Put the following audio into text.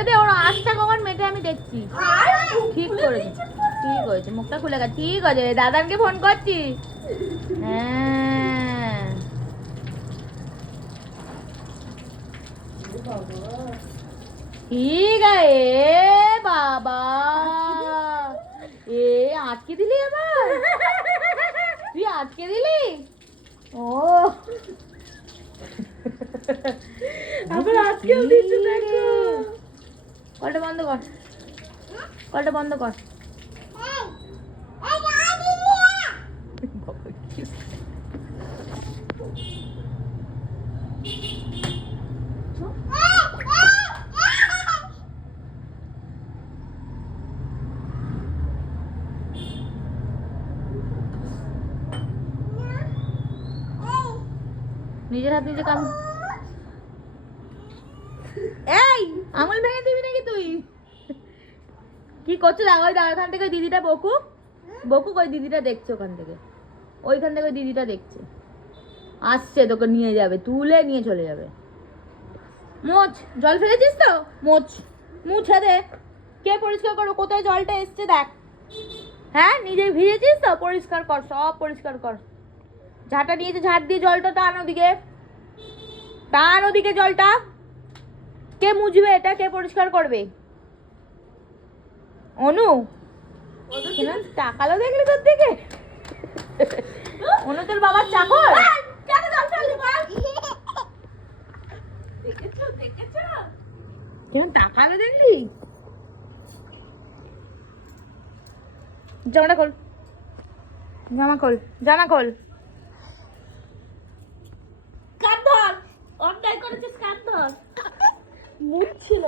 ছেড়ে দে, ওর আঁচটা কখন মেটে আমি দেখছি। ঠিক করেছে, ঠিক হয়েছে, মুখটা খুলে গেছে, ঠিক আছে। দাদানকে ফোন করছি। হ্যাঁ ঠিক আছে বাবা। এ আটকে দিলি আবার, তুই আটকে দিলি। ও আবার আজকেও দিচ্ছে দেখো। কলটা বন্ধ কর, কলটা বন্ধ কর। নিজের হাত নিজে কাম। এই আঙুল ভেঙে দিবি নাকি তুই? কি করছো? ওই ওখান থেকে দিদিটা বকু বকু, ওই দিদিটা দেখছে ওখান থেকে, ওইখান থেকে ওই দিদিটা দেখছে, আসছে তোকে নিয়ে যাবে, তুলে নিয়ে চলে যাবে। মোচ, জল ফেলেছিস তো? মোচ, মুছে দে। কে পরিষ্কার করো? কোথায় জলটা এসছে দেখ। হ্যাঁ নিজে ভিজেছিস তো, পরিষ্কার কর, সব পরিষ্কার কর। ঝাঁটা নিয়েছে, ঝাঁট দিয়ে জলটা টান ওদিকে, টান ওদিকে জলটা। কে মুছবে এটা? কে পরিষ্কার করবে? অনু, টাকালো দেখলি তোর দিকে? অনু তোর বাবার চাকর? কেমন টাকালো দেখলি? জামাটা খোল, জামা খোল, জামা খোল। কান ধর, অন্যায় করেছিস, কান ধর। মুছছিল।